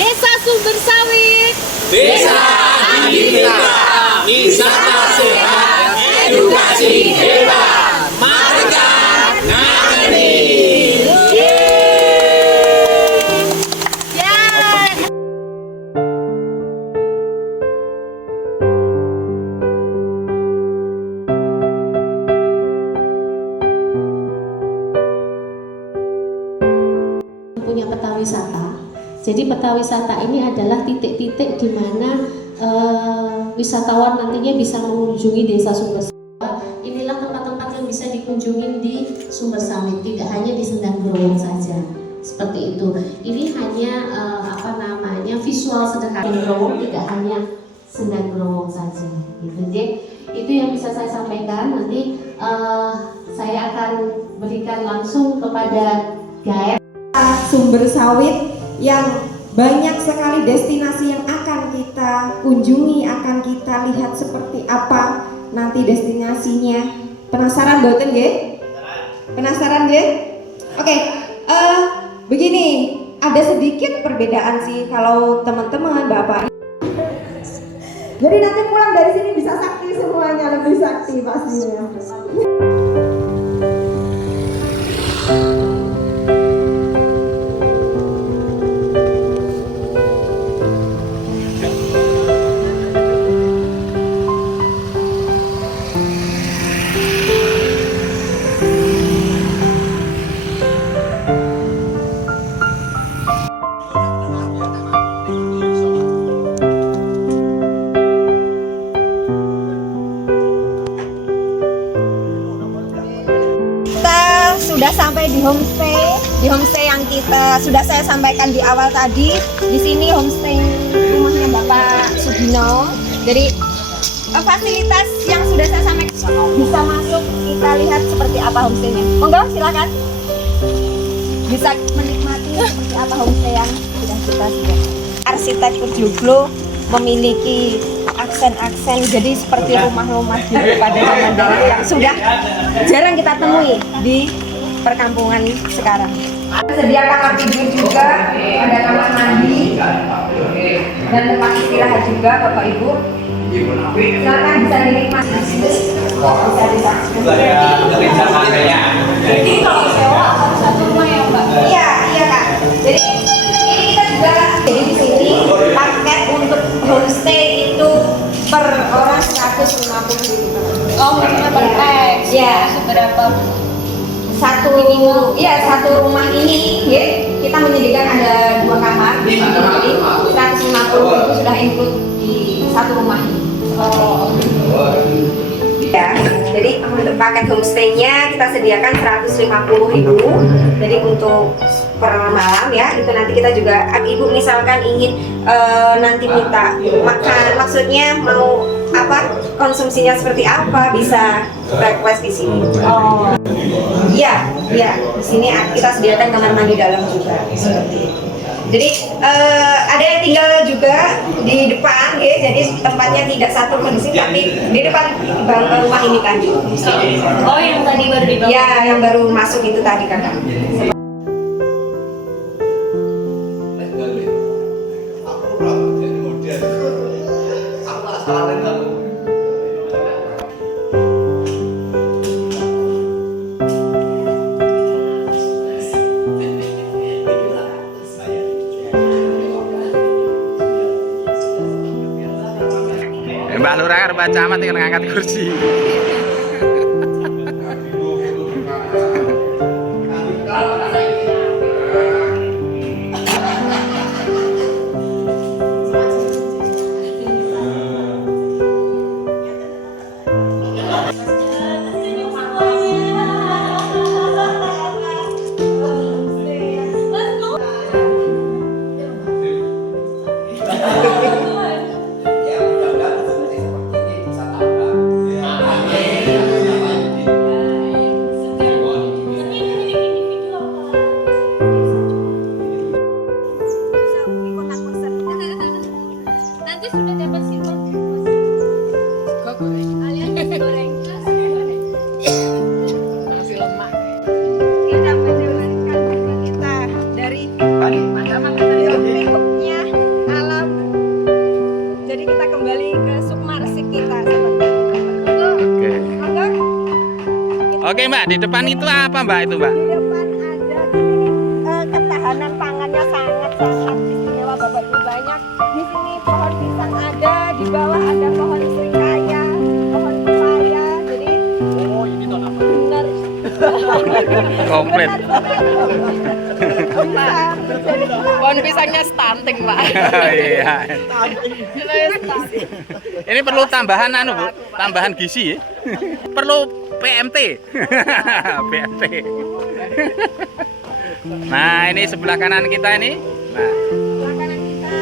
Desa Sumber Sawit. Desa Andika, wisata sehat, edukasi hebat. Marga Ngani. Punya peta wisata. Jadi peta wisata ini adalah titik-titik di mana wisatawan nantinya bisa mengunjungi Desa Sumber Sawit. Inilah tempat-tempat yang bisa dikunjungi di Sumber Sawit, tidak hanya di Sendang Growong saja. Seperti itu. Ini hanya visual sederhana Growong, tidak hanya Sendang Growong saja. Gitu. Jadi itu yang bisa saya sampaikan. Nanti saya akan berikan langsung kepada guide Sumber Sawit yang banyak sekali destinasi yang akan kita kunjungi, akan kita lihat seperti apa nanti destinasinya. Penasaran boten nggih? Penasaran nggih? Oke, begini, ada sedikit perbedaan sih kalau teman-teman Bapak. Jadi nanti pulang dari sini bisa sakti semuanya, lebih sakti pastinya. Sudah sampai di homestay yang kita sudah saya sampaikan di awal tadi. Di sini homestay rumahnya Bapak Sugino. Jadi fasilitas yang sudah saya sampaikan bisa masuk, kita lihat seperti apa homestaynya. Monggo silakan. Bisa menikmati seperti apa homestay yang sudah kita sediakan. Arsitektur joglo memiliki aksen-aksen, jadi seperti rumah-rumah gitu pada zaman dahulu yang sudah jarang kita temui di perkampungan sekarang. Sediakan kamar tidur juga, ada kamar mandi dan tempat istirahat juga Bapak Ibu. Silakan bisa dinikmati. Bisa disaksikan. Jadi kalau sewa harus satu rumah ya Mbak? Iya Kak. Jadi ini kita juga jadi di sini paket untuk homestay itu per orang 150.000. Oh, mungkin per pax. Ya. Seberapa? Satu rumah ini ya, kita menyediakan ada 2 kamar, jadi 150 itu sudah include di satu rumah ini. Oh. Ya, jadi untuk paket homestay-nya kita sediakan 150.000. Jadi untuk per malam ya, itu nanti kita juga ibu misalkan ingin nanti minta makan, maksudnya mau apa, konsumsinya seperti apa, bisa request di sini. Oh. Iya, di sini kita sediakan kamar mandi dalam juga seperti itu. Jadi ada yang tinggal juga di depan, ya. Jadi tempatnya tidak satu kondisi, tapi di depan rumah ini kan. Oh, yang tadi baru dibangun? Ya, yang baru masuk itu tadi kakak. Mbak Lurah karo Pak Camat tinggal ngangkat kursi. Oke Mbak, di depan itu apa Mbak itu Mbak? Di depan ada ketahanan pangannya sangat-sangat istimewa Bapak Ibu, banyak. Di sini pohon pisang ada, di bawah ada pohon serikaya, pohon pepaya. Jadi ini tahun apa? Benar. Komplit. Pohon pisangnya stunting, Pak. Iya. Ini perlu tambahan anu Bu, tambahan gizi ya. Perlu PMT. PMT. Nah, ini sebelah kanan kita ini. Nah, Sebelah kanan kita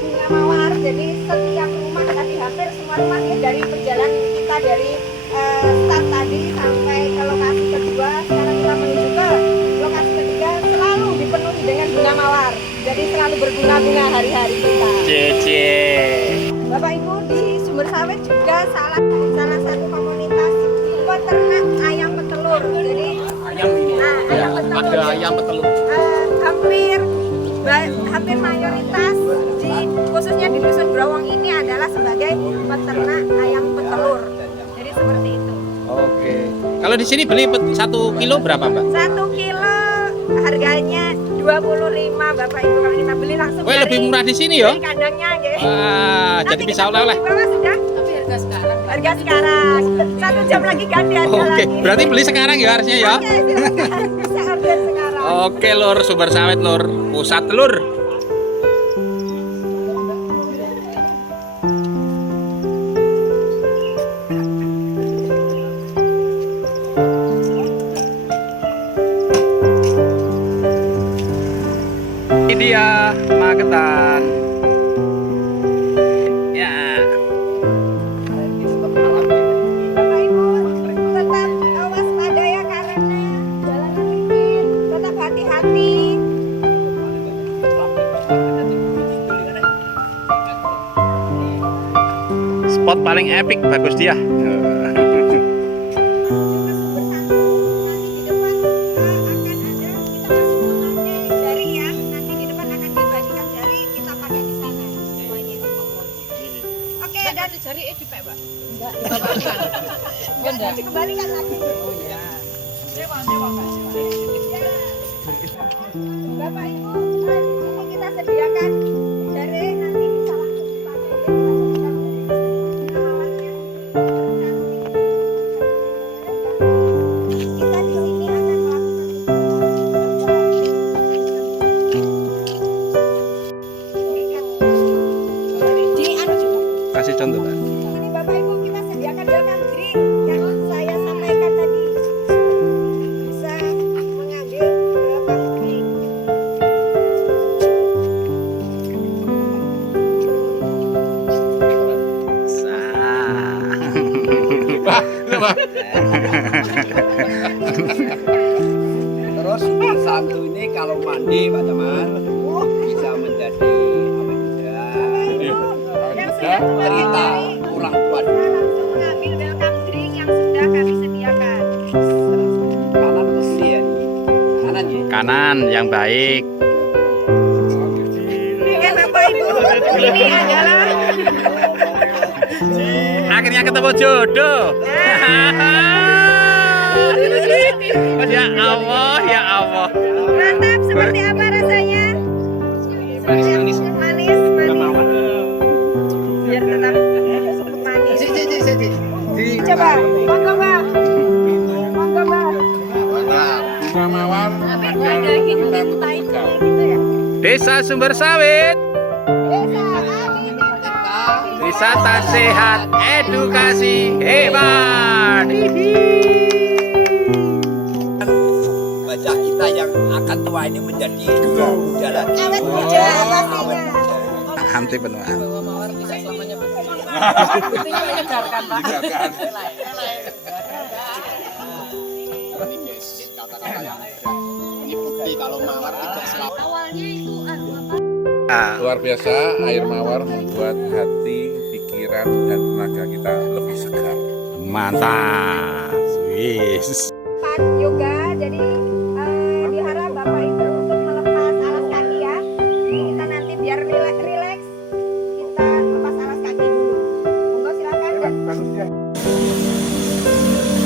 bunga mawar. Jadi setiap rumah tadi hampir semua rumah ini dari perjalanan kita dari start tadi sampai ke lokasi kedua. Sekarang kita menuju ke lokasi ketiga, selalu dipenuhi dengan bunga mawar. Jadi selalu berbunga-bunga hari-hari kita. Cece. Bapak Ibu, di Sumber Sawit juga salah satu komunitas peternak ayam petelur. Jadi ayam petelur. Ada ayam petelur. Hampir mayoritas khususnya di Dusun Growong ini adalah sebagai peternak ayam petelur. Jadi seperti itu. Oke. Kalau di sini beli 1 kilo berapa Mbak? 1 kilo harganya 25 Bapak Ibu, kalau kita beli langsung Wah, lebih murah di sini ya? dari kandangnya ya. Wah, jadi bisa oleh-oleh. Sudah. Tapi harga sekarang, Pak. Harga sekarang 1 jam lagi ganti harga Oke, lagi. berarti beli sekarang ya harusnya ya? Oke, silakan. Bisa order sekarang. Oke Lur, Sumber Sawit Lur, pusat telur. Ini dia Magetan. Ya. Bapak Ibu tetap waspada ya karena jalanan licin, tetap hati-hati. Spot paling epic bagus dia. Jari dipek, Pak. Enggak, dikembalikan lagi. Oh iya. Bapak Ibu, di sini kita sediakan jari nanti bisa langsung dipakai. Kita di sini akan Kasih contoh Pak. ini Bapak Ibu, kita sediakan dalam drink yang saya sampaikan tadi. Bisa mengambil dalam drink. Terus satu ini kalau mandi Pak Teman bisa menjadi apa juga Yang sudah cerita orang tua langsung mengambil welcome drink yang sudah kami sediakan. kanan atau kiri ya ini? Kanan ya. Kanan yang baik. Oke Bapak Ibu, ini adalah Akhirnya ketemu jodoh. Ya Allah, ya Allah. mantap, seperti apa rasanya? Manis. Biar tetap manis. Coba, monggo Mbak. Monggo Mbak. Bunga mawar. Ada gini pahit gitu ya. Desa Sumber Sawit, Desa Adinita. wisata sehat, edukasi hebat. Wajah kita yang akan tua ini menjadi muda lagi. Awet muda pastinya. Anti penuaan. Intinya menyegarkan, Pak. Ini bukti kalau mawar tidak selalu. Awalnya itu apa? Luar biasa, air mawar membuat hati, pikiran, dan tenaga kita lebih segar. Mantap. Wis. Pak yoga, jadi diharap Bapak Ibu untuk melepas alas kaki ya. Jadi kita nanti biar rileks, kita lepas alas kaki dulu. Monggo silakan.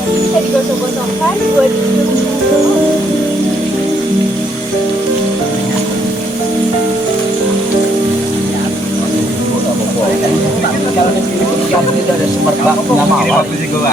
Bisa digosok mertua punya mawar sih gue.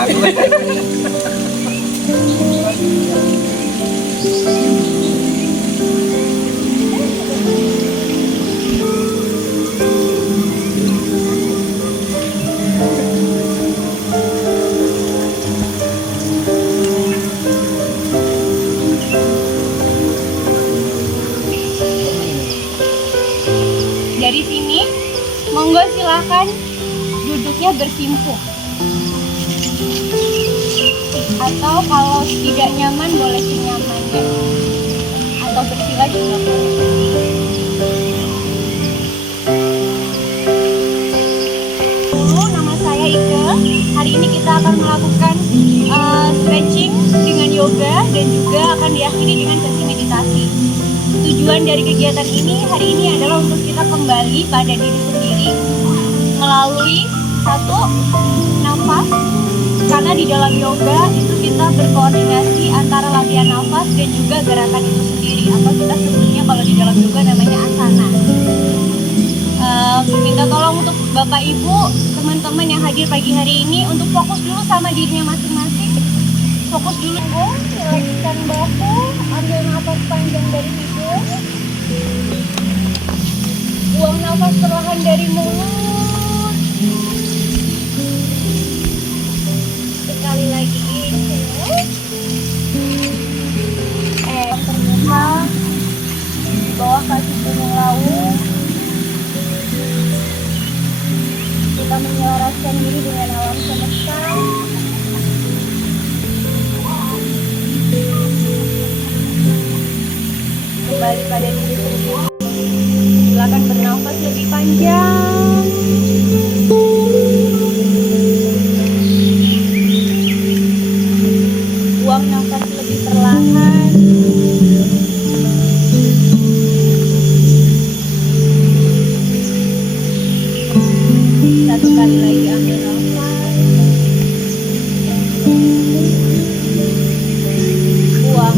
Dari sini, monggo silakan duduknya bersimpuh. Atau kalau tidak nyaman, boleh senyamannya. Atau bersila juga boleh. Nama saya Ike. Hari ini kita akan melakukan stretching dengan yoga dan juga akan diakhiri dengan sesi meditasi. Tujuan dari kegiatan ini hari ini adalah untuk kita kembali pada diri sendiri melalui satu, nafas, karena di dalam yoga itu kita berkoordinasi antara latihan nafas dan juga gerakan itu sendiri, atau kita sebutnya kalau di dalam yoga namanya asana. Minta tolong untuk Bapak Ibu, teman-teman yang hadir pagi hari ini untuk fokus dulu sama dirinya masing-masing. Fokus dulu, larikan bahu, ambil nafas panjang dari hidung, buang nafas perlahan dari mulut. Sekali lagi inhale, terbuka di bawah kaki gunung laut. Kita menyelaraskan diri dengan alam semesta. Kembali pada diri sendiri. Silakan bernafas lebih panjang. Buang nafas lebih perlahan. Satu kali lagi ambil nafas. Buang.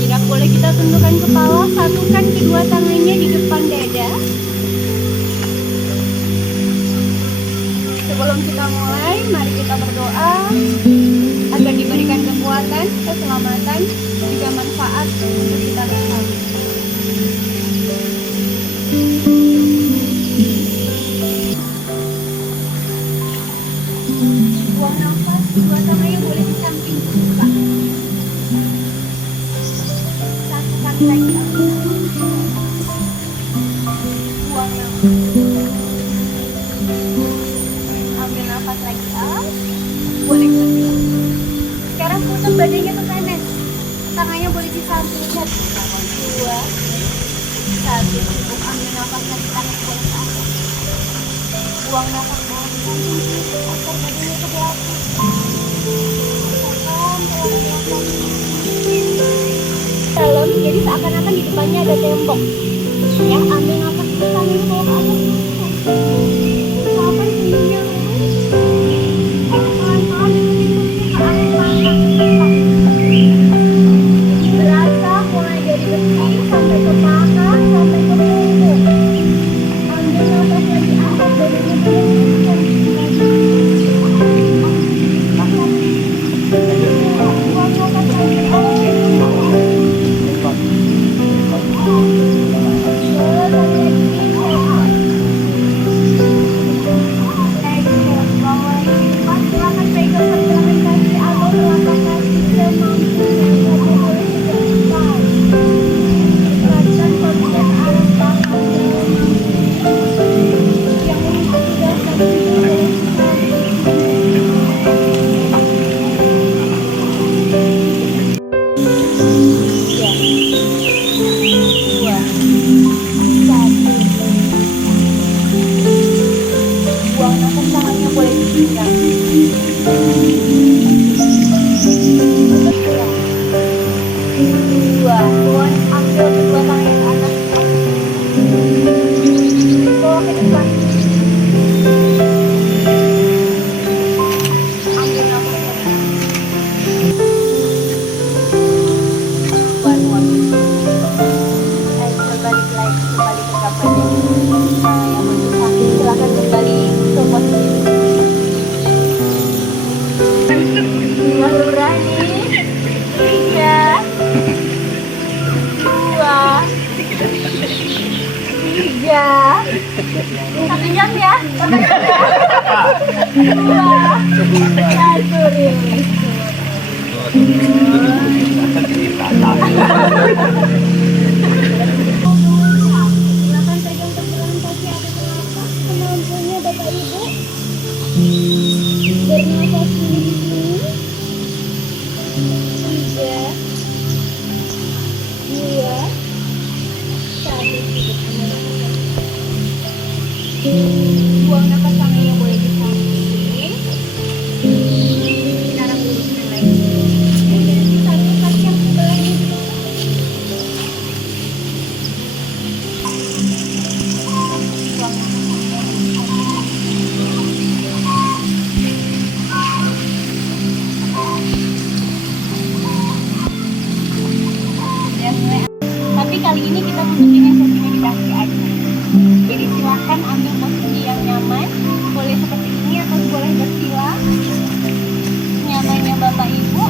Gerak boleh kita tundukkan kepala, satukan kedua tangannya di depan dada. Sebelum kita mulai, mari kita berdoa agar diberikan kekuatan, keselamatan, juga manfaat untuk kita bersama. Buang nafas, kedua tangannya boleh di samping buka. Satu kali lagi. Buang nafas. Ambil nafas lagi. Boleh kedua. Sekarang putar badannya ke kanan. Tangannya boleh di samping. Dua. Satu. Cukup. Ambil nafas lagi. Tangan boleh ke atas. Buang nafas bawah di samping. Putar badannya ke belakang. Dalam, jadi seakan-akan di depannya ada tembok. Ya, ambil nafas ke samping bawah ke atas. Sabar, senyumnya lurus. Pelan-pelan ikuti ke arah belakang. Berasa mulai dari kaki sampai ke paha sampai ke punggung. Ambil nafas lagi, angkat badannya terus. Buang nafas lagi. Sekali lagi. jam ya. 2, 1, rilis. Silakan pegang pergelangan kaki atas nafas kemampuannya Bapak Ibu. Bernafas dulu di sini. 3, 2, 1. Buang nafas kami yang boleh disamping. Sekarang luruskan lagi. Dan satu kaki yang sebelahnya dulu. Buang nafas. Tapi kali ini kita tutup dengan sesi meditasi aja. Jadi silahkan ambil posisi yang nyaman, boleh seperti ini atau boleh bersila. Nyamannya Bapak Ibu.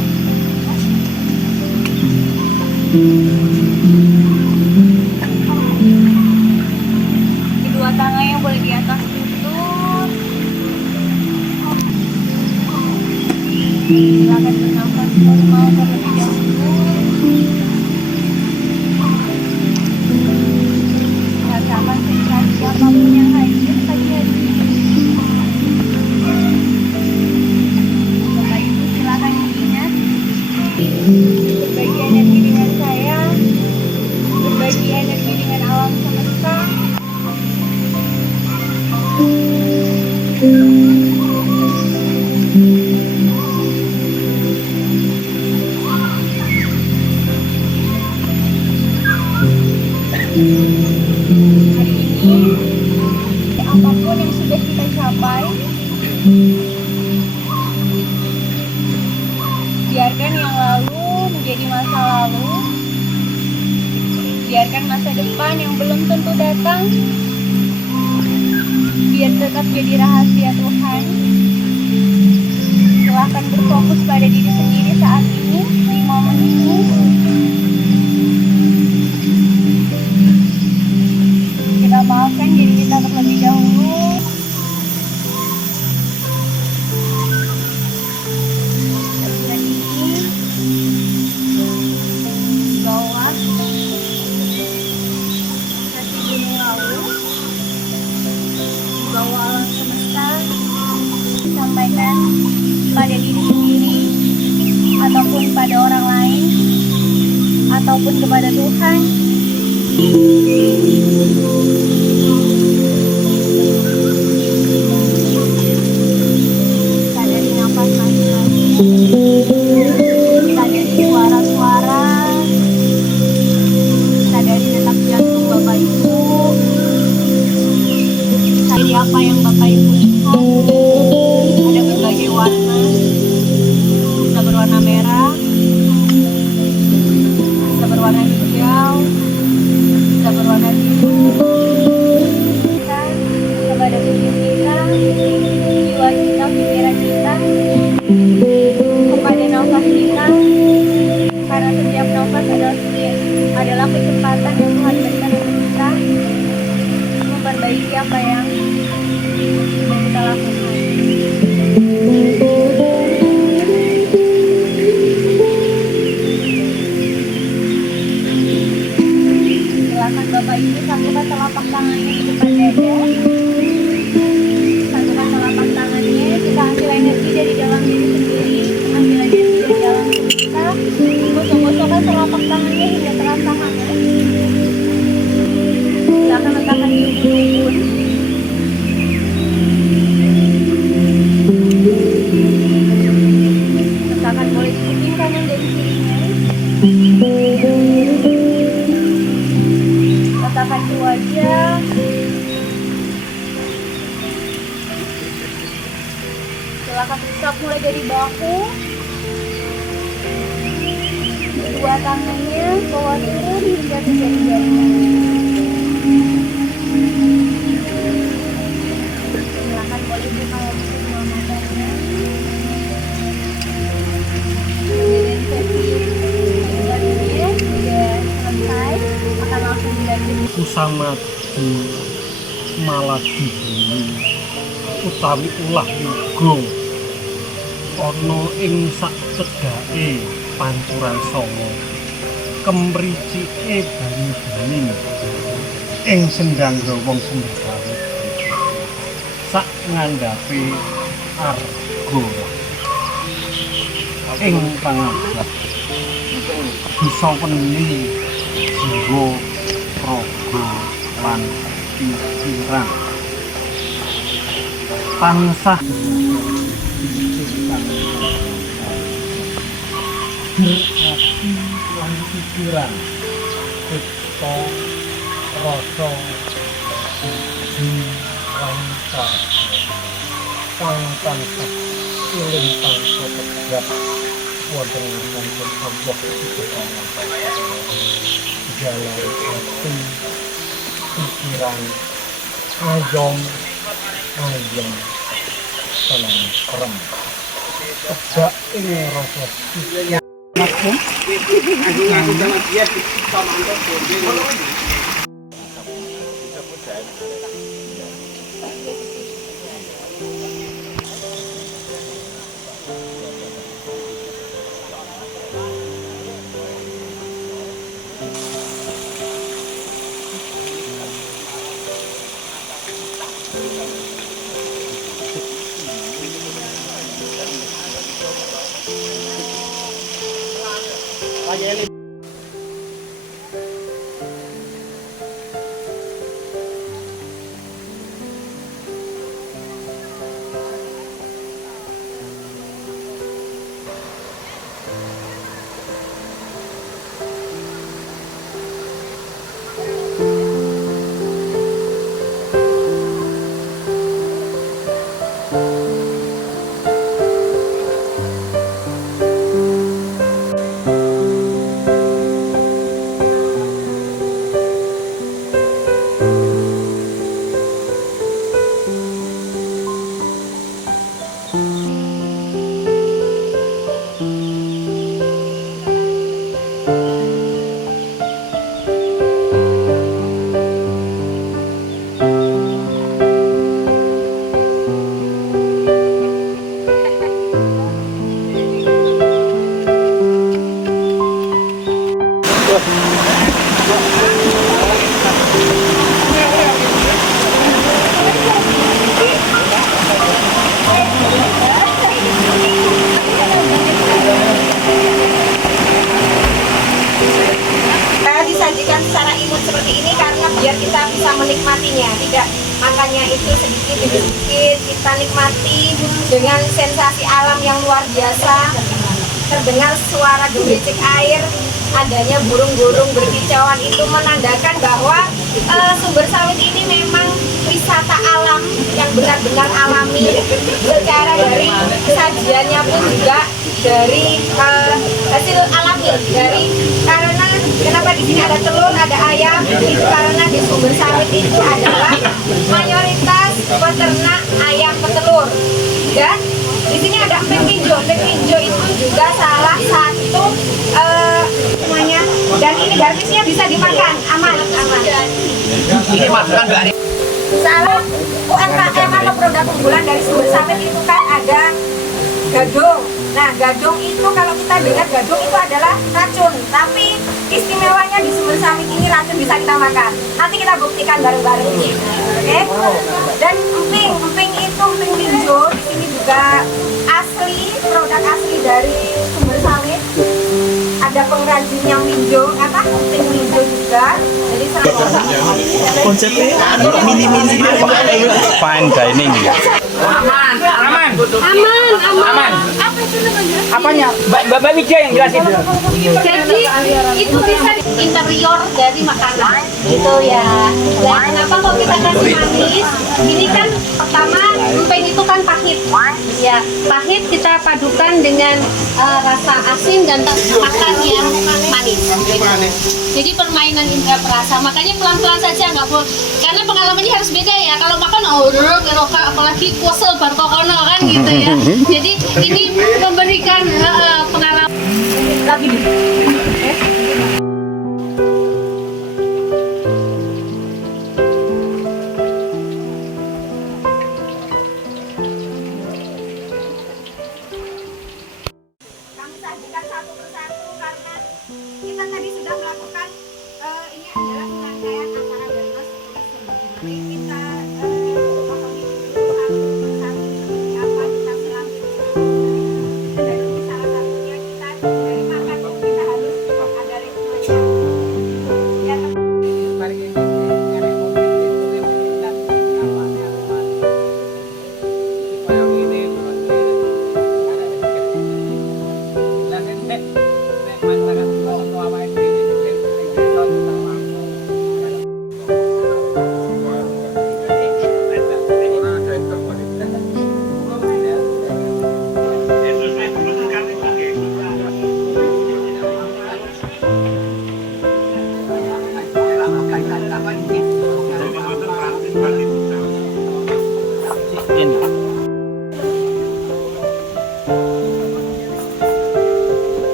Kedua tangannya boleh di atas lutut. Silahkan bernafas normal terlebih dahulu. Rasakan sensasi apapun yang hadir pagi hari ini. Bapak Ibu silakan diingat, berbagi energi dengan saya, berbagi energi dengan alam semesta. Hari ini, apapun yang sudah kita capai, biarkan yang lalu menjadi masa lalu. Biarkan masa depan yang belum tentu datang, biar tetap jadi rahasia Tuhan. Silahkan berfokus pada diri sendiri saat ini, di momen ini. Kita maafkan diri kita terlebih dahulu. Dan ini bawah kaki gunung lawu, bawah alam semesta, sampaikan pada diri sendiri ataupun pada orang lain ataupun kepada Tuhan. Sadari nafas masing-masing, sadari suara-suara, sadari detak jantung Bapak Ibu, sadari apa yang Bapak Ibu lihat. Ada berbagai warna, bisa berwarna merah, bisa berwarna hijau, bisa berwarna biru. Kita kepada tubuh kita, jiwa kita, pikiran kita, kepada nafas kita, karena setiap nafas adalah kesempatan yang Tuhan berikan untuk kita memperbaiki apa yang sedang kita lakukan. Silakan Bapak Ibu satukan telapak tangannya di depan dada. Satukan telapak tangannya, kita ambil energi dari dalam diri sendiri, ambil energi dari dalam tubuh kita. Gosok-gosokkan telapak tangannya hingga terasa hangat. Silakan letakkan di ubun-ubun. Letakkan boleh di kuping kanan dan kirinya. Letakkan di wajah. Silakan usap mulai dari bahu. Kedua tangannya bawa turun hingga ke jari-jarinya. Silakan boleh buka lagi kedua matanya. Kemudian sesi kedua sudah selesai, akan langsung dilanjut. Kusamadu Maladibu bumi utawi ulah yuga ana ing sacedhake pancuran Sanga kemricike banyu-banyu ing sendangga wong Sumbersawit sak ngandhape arga ing pangabad bisa weni jiwa raga lan pikiran tansah berarti lan pikiran cipta rasa jiwanta kang tansah iling tanpa tegap wonten wonten Allah Subhanahu jalan hati pikiran ayom tenang tegak ini rasa Aku sama dia sama Anton. Disajikan secara imut seperti ini karena biar kita bisa menikmatinya, tidak makannya itu sedikit demi sedikit, kita nikmati dengan sensasi alam yang luar biasa, terdengar suara gemericik air, adanya burung-burung berkicauan, itu menandakan bahwa Sumbersawit ini memang wisata alam yang benar-benar alami, secara dari sajiannya pun juga dari hasil alami, dari karena kenapa di sini ada telur, ada ayam, itu karena di Sumbersawit itu adalah mayoritas peternak ayam petelur, dan di sini ada emping pinjo. Emping pinjo itu juga salah satu semuanya, dan ini garbisnya bisa dimakan, aman. Ini masukan Mbak Ari. Salah UMKM atau produk unggulan dari Sumbersawit itu kan ada gadung. Nah, gadung itu kalau kita dengar gadung itu adalah racun, tapi istimewanya di Sumbersawit ini racun bisa kita makan. Nanti kita buktikan bareng-bareng. Oke? Dan emping itu emping pinjo di sini juga asli, produk asli dari Sumbersawit. Ada pengrajinnya pinjo, emping pinjo juga. Jadi konsepnya mini-mini fine dining. Aman. Apa itu namanya? Apanya? Mbak Widya yang jelasin. Jadi itu bisa interior dari makanan gitu ya. Nah, kenapa kalau kita kasih manis? Ini kan pertama emping itu kan pahit. Ya, pahit kita padukan dengan rasa asin dan makan yang manis. Jadi permainan indera perasa. Makanya pelan-pelan saja, nggak boleh. Karena pengalamannya harus beda ya. Kalau makan apalagi kuasel barkokono kan gitu ya. Jadi ini memberikan pengalaman lagi.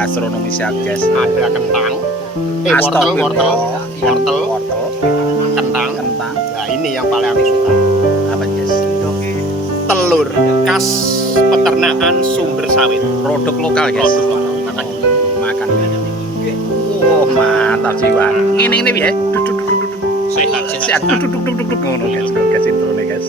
gastronomi guys. Ada kentang, wortel, kentang. Nah ini yang paling aku suka. Apa guys? Telur khas peternakan Sumber Sawit. Produk lokal guys. Produk lokal. Makan. Oh mantap jiwa. Ini ya. Sehat. Duduk. Ngono guys. Guys introne guys.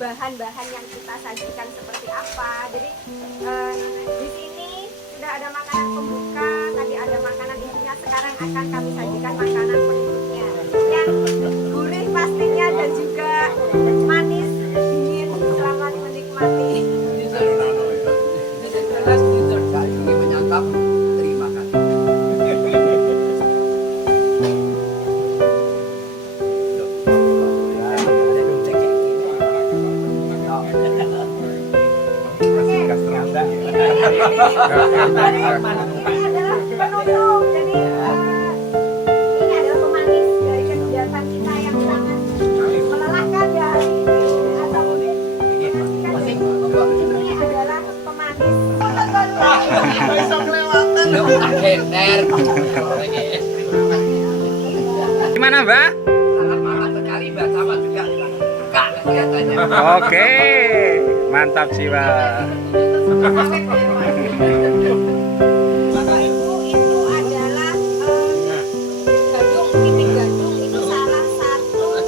Bahan-bahan yang kita sajikan seperti apa. Jadi di sini sudah ada makanan pembuka, tadi ada makanan intinya, sekarang akan kami sajikan makanan penutupnya yang gurih pastinya dan juga manis dingin. Selamat menikmati. Menyantap, terima kasih. Ini adalah penutup, jadi ini adalah pemanis dari kegiatan kita yang sangat melelahkan hari ini atau ini adalah pemanis. Gimana Mbak? Sangat makan sekali Mbak, sama juga suka kelihatannya. Oke, mantap jiwa. Bapak Ibu, itu adalah titik gadung itu salah satu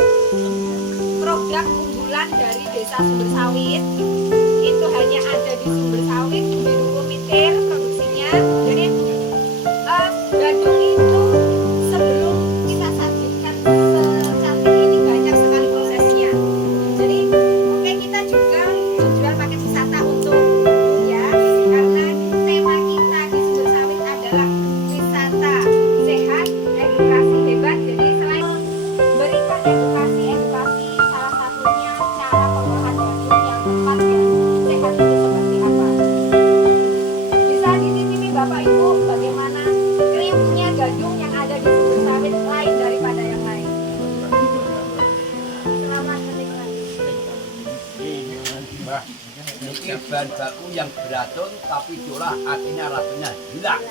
program unggulan dari Desa Sumber Sawit. Itu hanya ada di Sumber Sawit, di Dukuh Mitir produksinya. Jadi gadung itu sebelum kita sajikan secantik ini banyak sekali prosesnya. Jadi mungkin kita juga tujuan paket wisata untuk ya, karena tema kita di Sumber Sawit adalah wisata sehat, edukasi hebat. Jadi selain berikan edukasi salah satunya cara pengolahan gadung yang tepat dan sehat itu seperti apa. Bisa dititipi Bapak Ibu bagaimana kriuknya gadung yang ada di Sumber Sawit lain daripada yang lain. Selamat menikmati. Ini bahan baku yang beracun tapi diolah akhirnya racunnya hilang.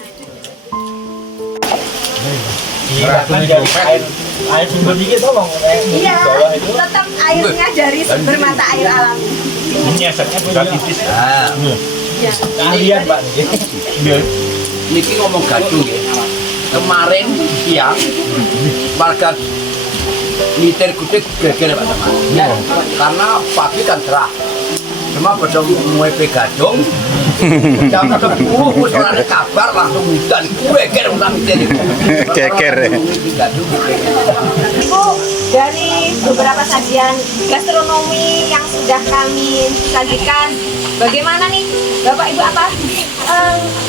Air sumber dikit tolong. Iya, tetap airnya dari sumber mata air alami. Menyesetnya juga tipis. Ya. Kalian Pak. Niki ngomong gadung ya. Kemarin siang warga Mitir Kutik geger Pak teman. Karena pagi kan cerah. Cuma pada mulai gadung jam 10 soalnya kabar langsung hujan geger ulang Mitir. Geger. Ibu, dari beberapa sajian gastronomi yang sudah kami sajikan, bagaimana nih Bapak Ibu, apa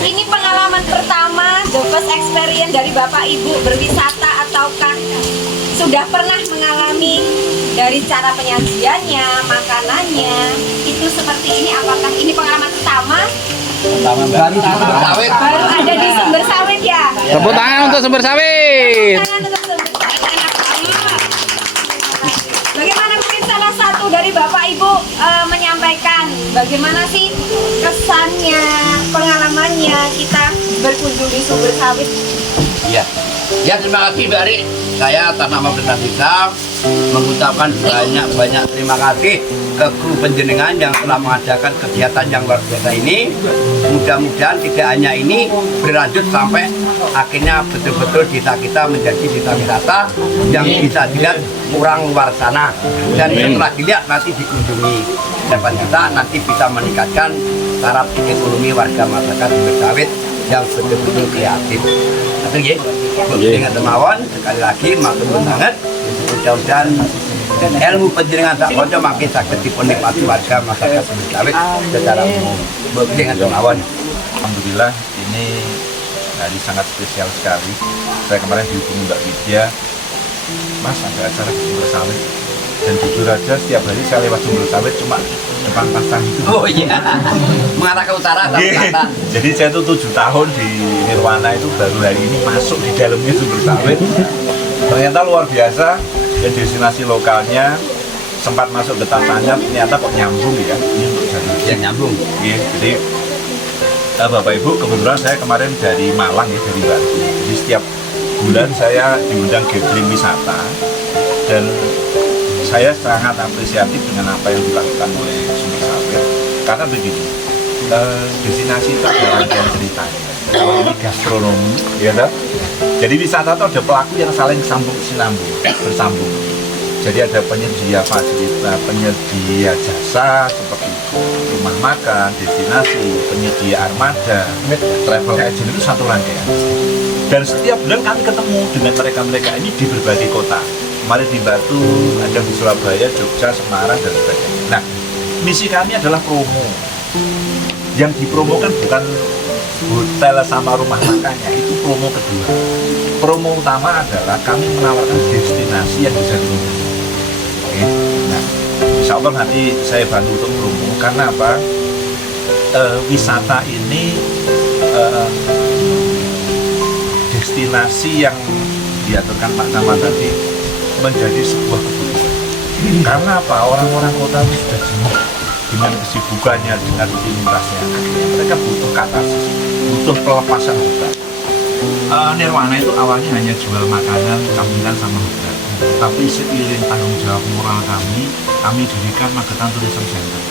ini pengalaman pertama, the first experience dari Bapak Ibu berwisata, ataukah sudah pernah mengalami dari cara penyajiannya, makanannya itu seperti ini? Apakah ini pengalaman pertama? Baru ada di Sumber Sawit ya? Tepuk tangan untuk Sumber Sawit. Bagaimana mungkin salah satu dari Bapak Ibu menyampaikan bagaimana sih kesannya, pengalamannya kita berkunjung di Sumber Sawit? Ya, terima kasih Mbak Ari. Saya atas nama pemerintah desa mengucapkan banyak terima kasih ke kru penjenengan yang telah mengadakan kegiatan yang luar biasa ini. Mudah-mudahan tidak hanya ini berlanjut sampai akhirnya betul-betul desa kita menjadi desa wisata yang bisa dilihat orang luar sana, dan setelah dilihat nanti dikunjungi. Harapan kita nanti bisa meningkatkan taraf ekonomi warga masyarakat Sumber Sawit yang betul-betul kreatif. Oke, dengan teman sekali lagi matur banget. Mudah-mudahan ilmu penjenengan sak kanca makin saged dipunikmati warga masyarakat Sumber Sawit secara umum. Dengan teman. Alhamdulillah ini hari sangat spesial sekali. Saya kemarin dihubungi Mbak Widya, Mas ada acara di Sumber Sawit. Dan jujur aja setiap hari saya lewat Sumber Sawit cuma depan pasar itu. Oh iya, mengarah ke utara atau ke selatan? Jadi saya tuh 7 tahun di Nirwana itu baru hari ini masuk di dalamnya Sumber Sawit. Ternyata luar biasa, dan destinasi lokalnya sempat masuk ke Tatanya, ternyata kok nyambung ya. Ini untuk jalan. Ya nyambung. Iya, jadi Bapak Ibu, kebetulan saya kemarin dari Malang ya, dari Batu. Jadi setiap bulan saya diundang gathering wisata, dan saya sangat apresiatif dengan apa yang dilakukan oleh Sumber Sawit. Karena begini, destinasi itu ada rangkaian ceritanya. Kalau ini gastronomi, ya kan? Jadi wisata itu ada pelaku yang saling bersambung. Jadi ada penyedia fasilitas, penyedia jasa seperti rumah makan, destinasi, penyedia armada, travel agent, itu satu rangkaian. Dan setiap bulan kami ketemu dengan mereka-mereka ini di berbagai kota. Kemarin di Batu, ada di Surabaya, Jogja, Semarang, dan sebagainya. Nah, misi kami adalah promo. Yang dipromokan bukan hotel sama rumah makannya, itu promo kedua. Promo utama adalah kami menawarkan destinasi yang bisa dikunjungi. Oke. Nah, insya Allah nanti saya bantu untuk promo. Karena apa? Wisata ini destinasi yang diaturkan Pak Camat tadi menjadi sebuah kebutuhan. Karena apa? Orang-orang kota itu sudah jenuh dengan kesibukannya, dengan rutinitasnya. Akhirnya mereka butuh katarsis, butuh pelepasan hutan. Nirwana itu awalnya hanya jual makanan, camilan, sama hotel. Tapi seiring tanggung jawab moral kami dirikan Magetan Tourism Center.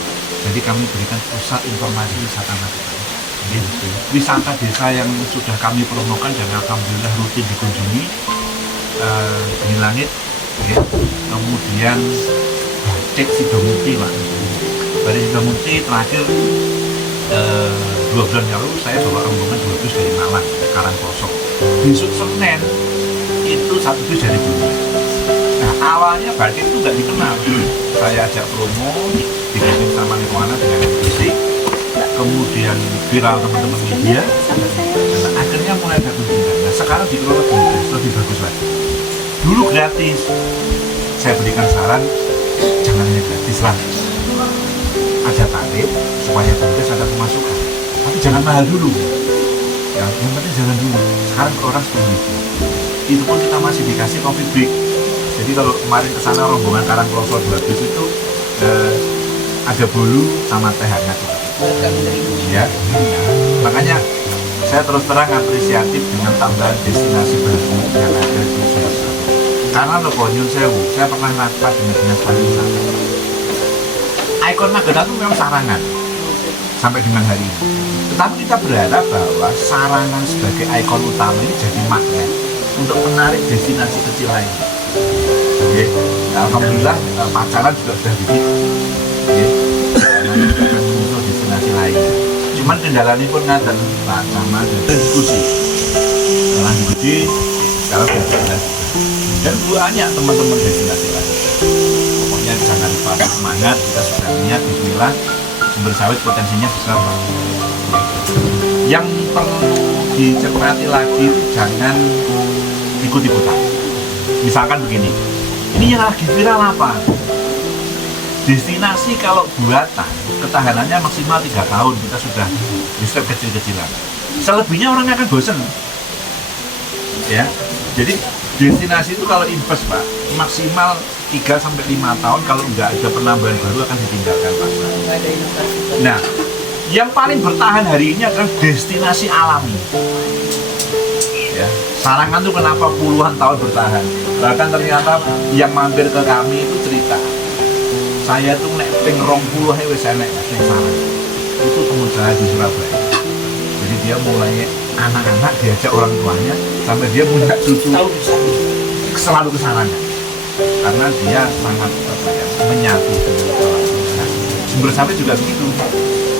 Jadi kami berikan pusat informasi wisata Magetan. Wisata desa yang sudah kami promokan dan alhamdulillah rutin dikunjungi, Geni Langit, ya. Kemudian Cek Sidomuti, Pak. Dari Sidomuti terakhir 2 bulan lalu saya bawa rombongan 2 bus dari Malang, Karangkosok. Besok Senin itu 1 bus dari Bumi. Nah, awalnya Batik itu nggak dikenal. Saya ajak promo, digabung sama Nirwana dengan fisik, kemudian viral teman-teman media, dan akhirnya mulai ada kunjungan. Nah, sekarang dikelola lebih bagus lagi. Dulu gratis, saya berikan saran, jangan hanya gratis lah, ada tarif supaya bungkus ada pemasukan, tapi jangan mahal dulu. Ya, yang penting jangan dulu. Sekarang orang 10.000, itu pun kita masih dikasih coffee break. Jadi kalau kemarin kesana rombongan Karangkosok 2 bus itu ada bolu sama teh hangat. Ya, makanya saya terus terang apresiatif dengan tambahan destinasi baru yang ada di Sumber Sawit. Karena loh, Nyun Sewu, saya pernah rapat dengan dinas pariwisata. Ikon Magetan itu memang Sarangan sampai dengan hari ini. Tetapi kita berharap bahwa Sarangan sebagai ikon utama ini jadi magnet untuk menarik destinasi kecil lain. Oke, alhamdulillah pacaran juga sudah bikin. Oke, akan muncul destinasi lain. Cuman kendalanya pun ngaten Pak Camat dan diskusi. Sekarang diskusi, sekarang destinasi. Dan banyak teman-teman destinasi lain. Pokoknya jangan patah semangat, kita sudah niat, bismillah. Sumber Sawit potensinya besar, Pak. Yang perlu dicermati lagi, jangan ikut-ikutan. Misalkan begini, ini yang lagi viral apa? Destinasi kalau buatan, ketahanannya maksimal 3 tahun, kita sudah di step kecil-kecilan. Selebihnya orang akan bosan. Ya, jadi destinasi itu kalau invest, Pak, maksimal 3-5 tahun, kalau nggak ada penambahan baru akan ditinggalkan pasar. Nah, yang paling bertahan hari ini adalah destinasi alami. Ya, Sarangan tuh kenapa puluhan tahun bertahan? Bahkan ternyata yang mampir ke kami itu cerita, saya tuh nek ping 20 wis enek ning Sarangan. Itu pengusaha di Surabaya. Jadi dia mulai anak-anak diajak orang tuanya sampai dia punya cucu selalu ke Sarangan. Karena dia sangat menyatu dengan orang tua. Sumber Sawit juga begitu.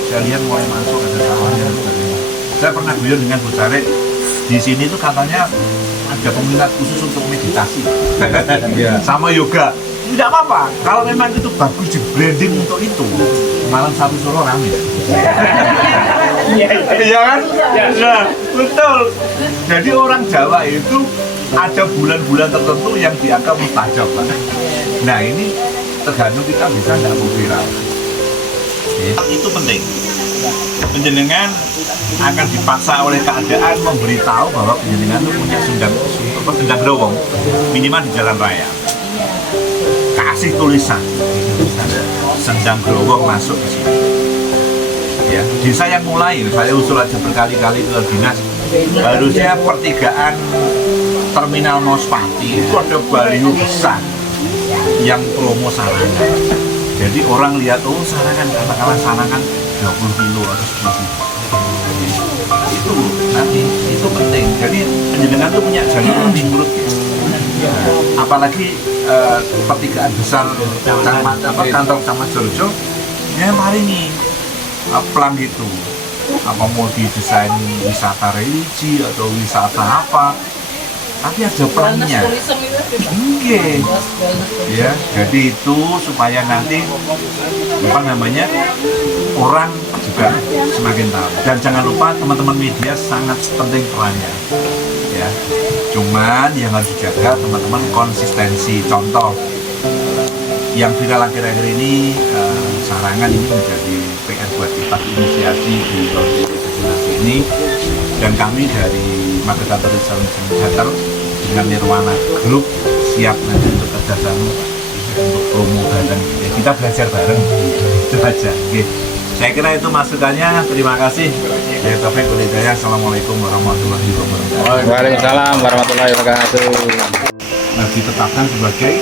Saya lihat mulai masuk ada sawahnya dan sebagainya. Saya pernah guyon dengan Bu Care, di sini tuh katanya ada peminat khusus untuk meditasi sama yoga. Tidak apa-apa, kalau memang itu bagus di branding untuk itu, malam satu Solo rame. Iya kan? Ya, betul. Jadi orang Jawa itu ada bulan-bulan tertentu yang dianggap mustajab. Nah, ini tergantung kita bisa nggak mau viral. Itu penting. Penjenengan akan dipaksa oleh keadaan memberitahu bahwa penjenengan itu punya sendang growong minimal di jalan raya. Kasih tulisan sendang growong masuk ke sini. Ya, desa yang mulai, saya usul aja berkali-kali ke dinas, harusnya pertigaan terminal Mospati itu ada baliho besar yang promo sarangan. Jadi orang lihat, oh sarangan, katakanlah sarangan 20 kilo atau 10 kilo. Itu nanti, itu penting. Jadi penjenengan itu punya jaringan di mulut. Apalagi pertigaan besar kantor Camat Jorejo, ya mari nih plan gitu. Apa mau didesain wisata religi atau wisata apa? Tapi ada plannya. Oke. Ya, jadi itu supaya nanti orang juga semakin tahu. Dan jangan lupa teman-teman media sangat penting perannya. Ya. Cuman yang harus dijaga teman-teman konsistensi. Contoh yang viral akhir-akhir ini sarangan ini menjadi PR buat kita inisiasi di destinasi ini, dan kami dari Magetan Tourism Center dengan Nirwana Group siap nanti untuk kerjasama untuk promo bareng. Ya, kita belajar bareng itu aja. Oke. Saya kira itu masukannya. Terima kasih. Ya, Taufik wal Hidayah. Assalamualaikum warahmatullahi wabarakatuh. Waalaikumsalam warahmatullahi wabarakatuh. Ditetapkan sebagai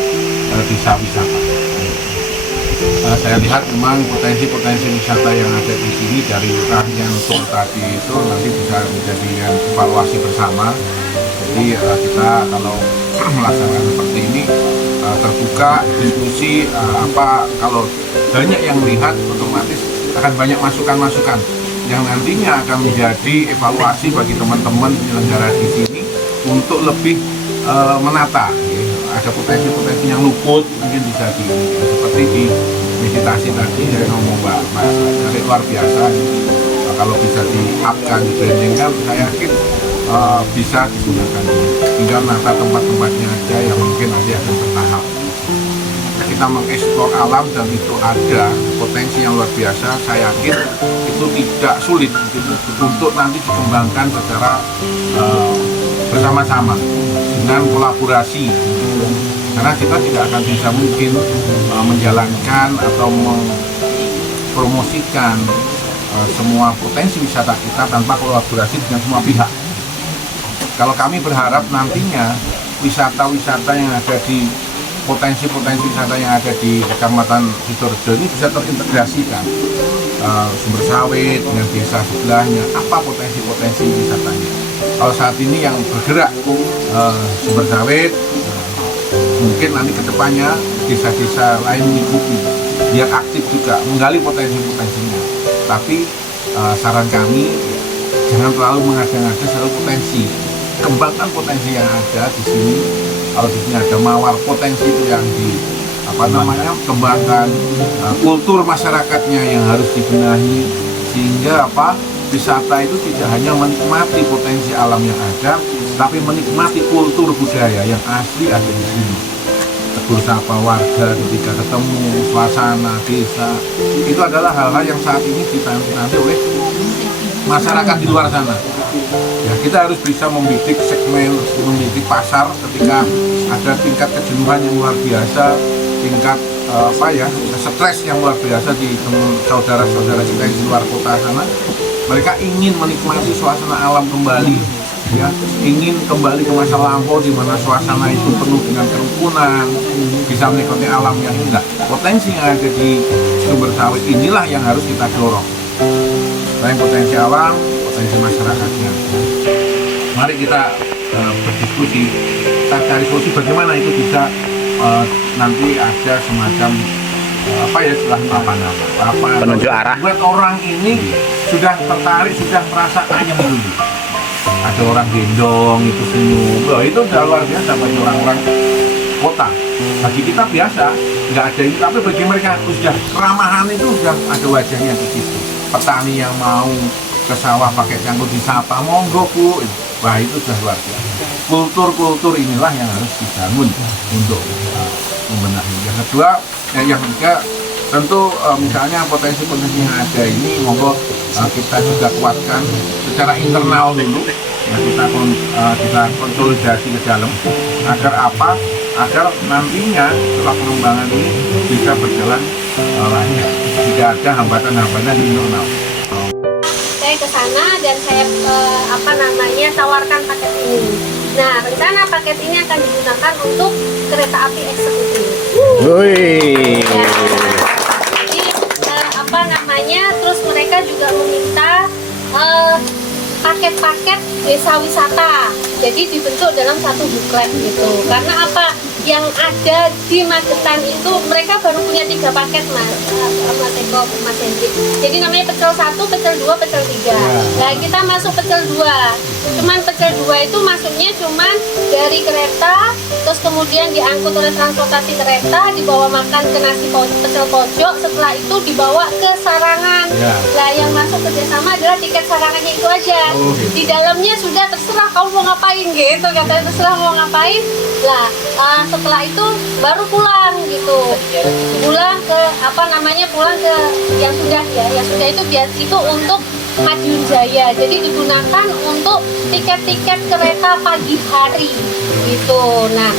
desa wisata. Saya lihat memang potensi-potensi wisata yang ada di sini dari rangkaian tour tadi itu nanti bisa menjadikan evaluasi bersama. Jadi kita kalau melaksanakan seperti ini terbuka diskusi kalau banyak yang melihat otomatis akan banyak masukan-masukan yang nantinya akan menjadi evaluasi bagi teman-teman penyelenggara di sini untuk lebih menata. Ada potensi-potensi yang luput mungkin bisa seperti di meditasi tadi saya ngomong Mas Ari luar biasa. Kalau bisa di-up-kan, di-brandingkan, saya yakin bisa digunakan. Tinggal nata tempat-tempatnya aja yang mungkin nanti akan bertahap. Kita mengeksplor alam dan itu ada potensi yang luar biasa. Saya yakin itu tidak sulit untuk nanti dikembangkan secara bersama-sama dengan kolaborasi. Karena kita tidak akan bisa mungkin menjalankan atau mempromosikan semua potensi wisata kita tanpa kolaborasi dengan semua pihak. Kalau kami berharap nantinya wisata-wisata yang ada di potensi-potensi wisata yang ada di Kecamatan Sidoarjo ini bisa terintegrasikan. Sumber Sawit dengan desa sebelahnya, apa potensi-potensi wisatanya. Kalau saat ini yang bergerak Sumber Sawit, mungkin nanti kedepannya desa-desa lain mengikuti, biar aktif juga menggali potensi-potensinya. Tapi saran kami jangan terlalu mengada-ngada selalu potensi, kembangkan potensi yang ada di sini. Kalau di sini ada mawar potensi itu yang kembangkan kultur masyarakatnya yang harus dibenahi sehingga wisata itu tidak hanya menikmati potensi alam yang ada, tapi menikmati kultur budaya yang asli ada di sini. Tegur sapa warga ketika ketemu, suasana desa, itu adalah hal-hal yang saat ini ditanti oleh masyarakat di luar sana. Ya, kita harus bisa membidik segmen, membidik pasar ketika ada tingkat kejenuhan yang luar biasa, tingkat stres yang luar biasa di saudara-saudara kita yang di luar kota sana. Mereka ingin menikmati suasana alam kembali, ya, ingin kembali ke masa lampau di mana suasana itu penuh dengan kerukunan, bisa menikmati alam yang indah. Potensi yang ada di Sumber Sawit inilah yang harus kita dorong. Selain potensi alam, potensi masyarakatnya. Mari kita berdiskusi, kita cari solusi bagaimana itu bisa nanti ada semacam penunjuk arah. Buat orang ini sudah tertarik, sudah merasa ayam dulu. Ada orang gendong itu senyum, itu udah luar biasa bagi orang-orang kota. Bagi kita biasa, nggak ada itu, tapi bagi mereka sudah keramahan itu sudah ada wajahnya di situ. Petani yang mau ke sawah pakai cangkul disapa, monggo Bu. Wah, itu sudah luar biasa. Kultur-kultur inilah yang harus dibangun untuk membenahi. Yang kedua, yang ketiga tentu misalnya potensi-potensi yang ada ini monggo kita juga kuatkan secara internal dulu. Ya, kita konsolidasi ke dalam agar apa? Agar nantinya setelah pengembangan ini bisa berjalan lancar, tidak ada hambatan-hambatan di internal. Saya ke sana dan saya tawarkan paket ini. Nah, rencana paket ini akan digunakan untuk kereta api eksekutif. Jadi terus mereka juga meminta paket-paket desa wisata. Jadi dibentuk dalam satu buklet gitu. Karena apa? Yang ada di Magetan itu mereka baru punya 3 paket Mas Eko, Mas Hendrik. Jadi namanya pecel 1, pecel 2, pecel 3. Nah kita masuk pecel 2. Cuman pecel 2 itu masuknya cuman dari kereta, terus kemudian diangkut oleh transportasi kereta, dibawa makan ke pecel pojok, setelah itu dibawa ke Sarangan. Nah yang masuk kerjasama adalah tiket Sarangannya itu aja. Di dalamnya sudah terserah kamu mau ngapain gitu, katanya terserah mau ngapain. Lah setelah itu baru pulang gitu, pulang ke pulang ke yang sudah itu itu untuk Madiun Jaya. Jadi digunakan untuk tiket-tiket kereta pagi hari gitu. Nah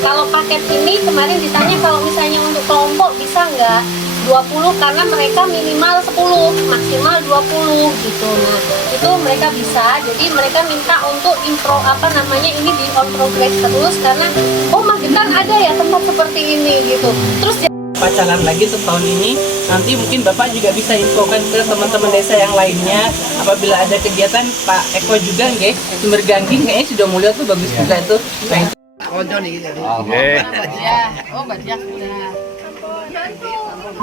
kalau paket ini kemarin ditanya kalau misalnya untuk kelompok bisa nggak 20, karena mereka minimal 10, maksimal 20 gitu. Nah itu mereka bisa, jadi mereka minta untuk ini di on progress terus, karena Magetan ada ya tempat seperti ini gitu. Terus Pacaran lagi untuk tahun ini, nanti mungkin Bapak juga bisa infokan ke teman-teman desa yang lainnya apabila ada kegiatan. Pak Eko juga nggih, Sumber Gangging kayaknya sudah mulai tuh, bagus juga itu.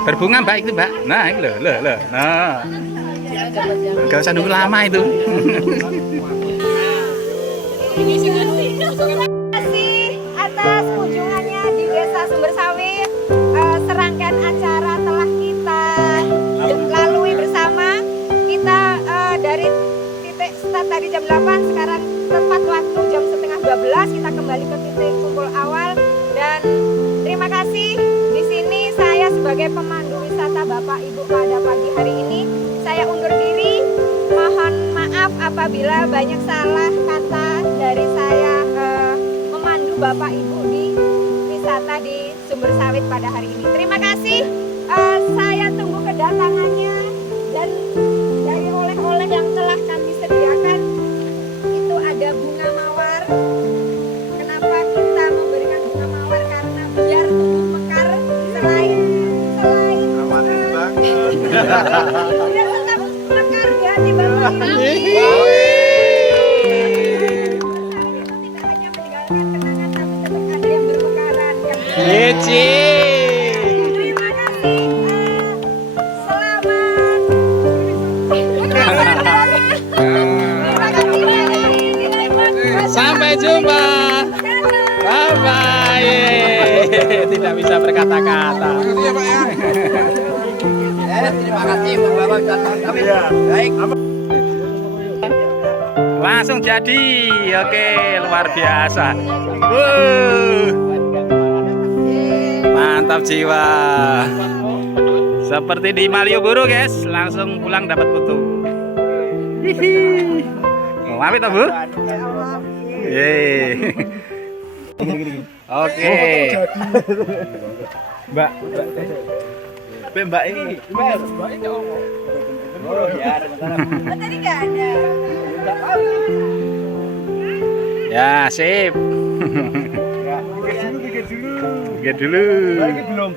Berbunga Mbak itu Mbak. Nah itu loh. Nah. Gak usah nunggu lama itu. Terima kasih atas kunjungannya di Desa Sumber Sawit. Serangkaian acara telah kita lalui bersama. Kita dari titik start tadi jam 8, sekarang tepat waktu jam setengah 12 kita kembali ke titik kumpul awal. Dan terima kasih, di sini saya sebagai pemandu wisata Bapak Ibu pada pagi hari ini saya undur diri. Mohon maaf apabila banyak salah kata dari saya memandu Bapak Ibu di wisata di Sumber Sawit pada hari ini. Terima kasih. Saya tunggu kedatangannya, dan dari oleh-oleh yang telah kami sediakan itu ada bunga mawar. Kenapa kita memberikan bunga mawar? Karena biar tumbuh mekar selain biar tetap mekar di hati Bapak Ibu. Tidak hanya meninggalkan kenangan, tapi tetap ada yang bermekaran. Terima kasih. Selamat. Sampai jumpa. Bye bye. Tidak bisa berkata-kata. Terima kasih Bapak datang. Baik. Langsung jadi. Oke, luar biasa. Mantap jiwa. Seperti di Malioboro guys, langsung pulang dapat foto. Mau pamit Bu? Yeay. Oke. Mbak ini. Tadi nggak ada. Ya, sip. Bikin dulu. Lagi belum.